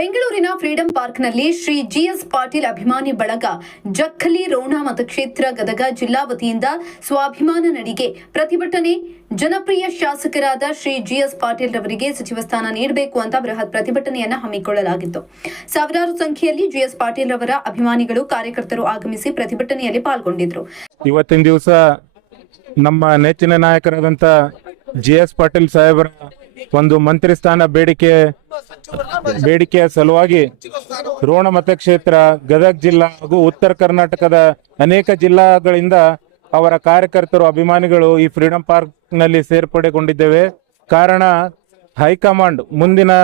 ಬೆಂಗಳೂರಿನ ಫ್ರೀಡಂ ಪಾರ್ಕ್ನಲ್ಲಿ ಶ್ರೀ ಜಿಎಸ್ ಪಾಟೀಲ್ ಅಭಿಮಾನಿ ಬಳಗ ಜಕ್ಕಲಿ ರೋಣ ಮತಕ್ಷೇತ್ರ ಗದಗ ಜಿಲ್ಲಾ ವತಿಯಿಂದ ಸ್ವಾಭಿಮಾನ ನಡಿಗೆ ಪ್ರತಿಭಟನೆ. ಜನಪ್ರಿಯ ಶಾಸಕರಾದ ಶ್ರೀ ಜಿಎಸ್ ಪಾಟೀಲ್ ರವರಿಗೆ ಸಚಿವ ಸ್ಥಾನ ನೀಡಬೇಕು ಅಂತ ಬೃಹತ್ ಪ್ರತಿಭಟನೆಯನ್ನು ಹಮ್ಮಿಕೊಳ್ಳಲಾಗಿತ್ತು. ಸಾವಿರಾರು ಸಂಖ್ಯೆಯಲ್ಲಿ ಜಿಎಸ್ ಪಾಟೀಲ್ ರವರ ಅಭಿಮಾನಿಗಳು ಕಾರ್ಯಕರ್ತರು ಆಗಮಿಸಿ ಪ್ರತಿಭಟನೆಯಲ್ಲಿ ಪಾಲ್ಗೊಂಡಿದ್ದರು. ಇವತ್ತಿನ ದಿವಸ ನಮ್ಮ ನೆಚ್ಚಿನ ನಾಯಕರಾದಂತ ಜಿಎಸ್ ಪಾಟೀಲ್ ಸಾಹೇಬರ ಒಂದು ಮಂತ್ರಿ ಸ್ಥಾನ ಬೇಡಿಕೆಯ ಸಲುವಾಗಿ ರೋಣ ಮತಕ್ಷೇತ್ರ ಗದಗ ಜಿಲ್ಲಾ ಹಾಗೂ ಉತ್ತರ ಕರ್ನಾಟಕದ ಅನೇಕ ಜಿಲ್ಲಾಗಳಿಂದ ಅವರ ಕಾರ್ಯಕರ್ತರು ಅಭಿಮಾನಿಗಳು ಈ ಫ್ರೀಡಂ ಪಾರ್ಕ್ ನಲ್ಲಿ ಸೇರ್ಪಡೆಗೊಂಡಿದ್ದೇವೆ. ಕಾರಣ ಹೈಕಮಾಂಡ್ ಮುಂದಿನ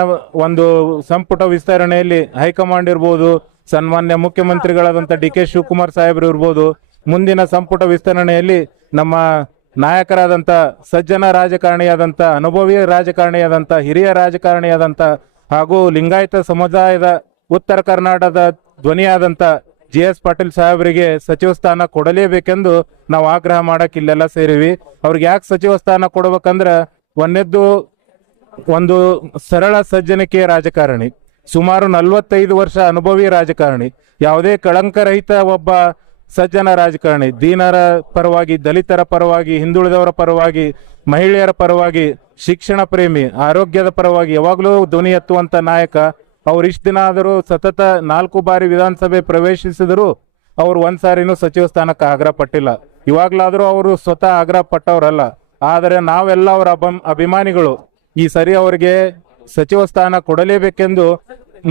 ಒಂದು ಸಂಪುಟ ವಿಸ್ತರಣೆಯಲ್ಲಿ ಹೈಕಮಾಂಡ್ ಇರ್ಬೋದು, ಸನ್ಮಾನ್ಯ ಮುಖ್ಯಮಂತ್ರಿಗಳಾದಂಥ ಡಿ.ಕೆ. ಶಿವಕುಮಾರ್ ಸಾಹೇಬರು ಇರ್ಬೋದು, ಮುಂದಿನ ಸಂಪುಟ ವಿಸ್ತರಣೆಯಲ್ಲಿ ನಮ್ಮ ನಾಯಕರಾದಂಥ ಸಜ್ಜನ ರಾಜಕಾರಣಿಯಾದಂಥ ಅನುಭವಿ ರಾಜಕಾರಣಿಯಾದಂಥ ಹಿರಿಯ ರಾಜಕಾರಣಿಯಾದಂಥ ಹಾಗೂ ಲಿಂಗಾಯತ ಸಮುದಾಯದ ಉತ್ತರ ಕರ್ನಾಟಕದ ಧ್ವನಿಯಾದಂಥ ಜಿಎಸ್ ಪಾಟೀಲ್ ಸಾಹೇಬರಿಗೆ ಸಚಿವ ಸ್ಥಾನ ಕೊಡಲೇಬೇಕೆಂದು ನಾವು ಆಗ್ರಹ ಮಾಡಕ್ಕೆ ಇಲ್ಲೆಲ್ಲ ಸೇರಿವಿ. ಅವ್ರಿಗೆ ಯಾಕೆ ಸಚಿವ ಸ್ಥಾನ ಕೊಡ್ಬೇಕಂದ್ರ ಒಂದೆದ್ದು ಒಂದು ಸರಳ ಸಜ್ಜನಿಕೆ ರಾಜಕಾರಣಿ, ಸುಮಾರು 45 ವರ್ಷ ಅನುಭವಿ ರಾಜಕಾರಣಿ, ಯಾವುದೇ ಕಳಂಕರಹಿತ ಒಬ್ಬ ಸಜ್ಜನ ರಾಜಕಾರಣಿ, ದೀನರ ಪರವಾಗಿ, ದಲಿತರ ಪರವಾಗಿ, ಹಿಂದುಳಿದವರ ಪರವಾಗಿ, ಮಹಿಳೆಯರ ಪರವಾಗಿ, ಶಿಕ್ಷಣ ಪ್ರೇಮಿ, ಆರೋಗ್ಯದ ಪರವಾಗಿ ಯಾವಾಗಲೂ ಧ್ವನಿ ಎತ್ತುವಂತ ನಾಯಕ. ಅವ್ರು ಇಷ್ಟು ದಿನ ಆದರೂ ಸತತ 4 ಬಾರಿ ವಿಧಾನಸಭೆ ಪ್ರವೇಶಿಸಿದ್ರು ಅವ್ರು ಒಂದ್ಸಾರಿನೂ ಸಚಿವ ಸ್ಥಾನಕ್ಕೆ ಆಗ್ರಹ ಪಟ್ಟಿಲ್ಲ. ಇವಾಗ್ಲಾದ್ರೂ ಅವರು ಸ್ವತಃ ಆಗ್ರಹ ಪಟ್ಟವ್ರಲ್ಲ. ಆದರೆ ನಾವೆಲ್ಲ ಅವರ ಅಭಿಮಾನಿಗಳು ಈ ಸರಿ ಅವರಿಗೆ ಸಚಿವ ಸ್ಥಾನ ಕೊಡಲೇಬೇಕೆಂದು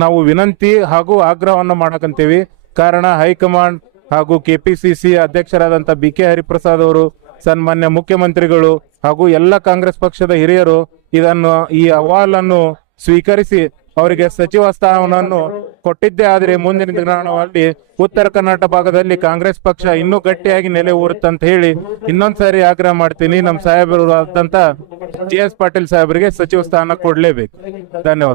ನಾವು ವಿನಂತಿ ಹಾಗೂ ಆಗ್ರಹವನ್ನು ಮಾಡಕಂತೀವಿ. ಕಾರಣ ಹೈಕಮಾಂಡ್ ಹಾಗೂ ಕೆಪಿಸಿಸಿ ಅಧ್ಯಕ್ಷರಾದಂಥ ಬಿ.ಕೆ. ಹರಿಪ್ರಸಾದ್ ಅವರು, ಸನ್ಮಾನ್ಯ ಮುಖ್ಯಮಂತ್ರಿಗಳು ಹಾಗೂ ಎಲ್ಲ ಕಾಂಗ್ರೆಸ್ ಪಕ್ಷದ ಹಿರಿಯರು ಈ ಅಹವಾಲನ್ನು ಸ್ವೀಕರಿಸಿ ಅವರಿಗೆ ಸಚಿವ ಸ್ಥಾನವನ್ನು ಕೊಟ್ಟಿದ್ದೇ ಆದರೆ ಮುಂದಿನ ದಿನಗಳಲ್ಲಿ ಉತ್ತರ ಕರ್ನಾಟಕ ಭಾಗದಲ್ಲಿ ಕಾಂಗ್ರೆಸ್ ಪಕ್ಷ ಇನ್ನೂ ಗಟ್ಟಿಯಾಗಿ ನೆಲೆ ಊರುತ್ತಂತ ಹೇಳಿ ಇನ್ನೊಂದ್ಸಾರಿ ಆಗ್ರಹ ಮಾಡ್ತೀನಿ. ನಮ್ಮ ಸಾಹೇಬರು ಆದಂತ ಜಿಎಸ್ ಪಾಟೀಲ್ ಸಾಹೇಬರಿಗೆ ಸಚಿವ ಸ್ಥಾನ ಕೊಡ್ಲೇಬೇಕು. ಧನ್ಯವಾದ.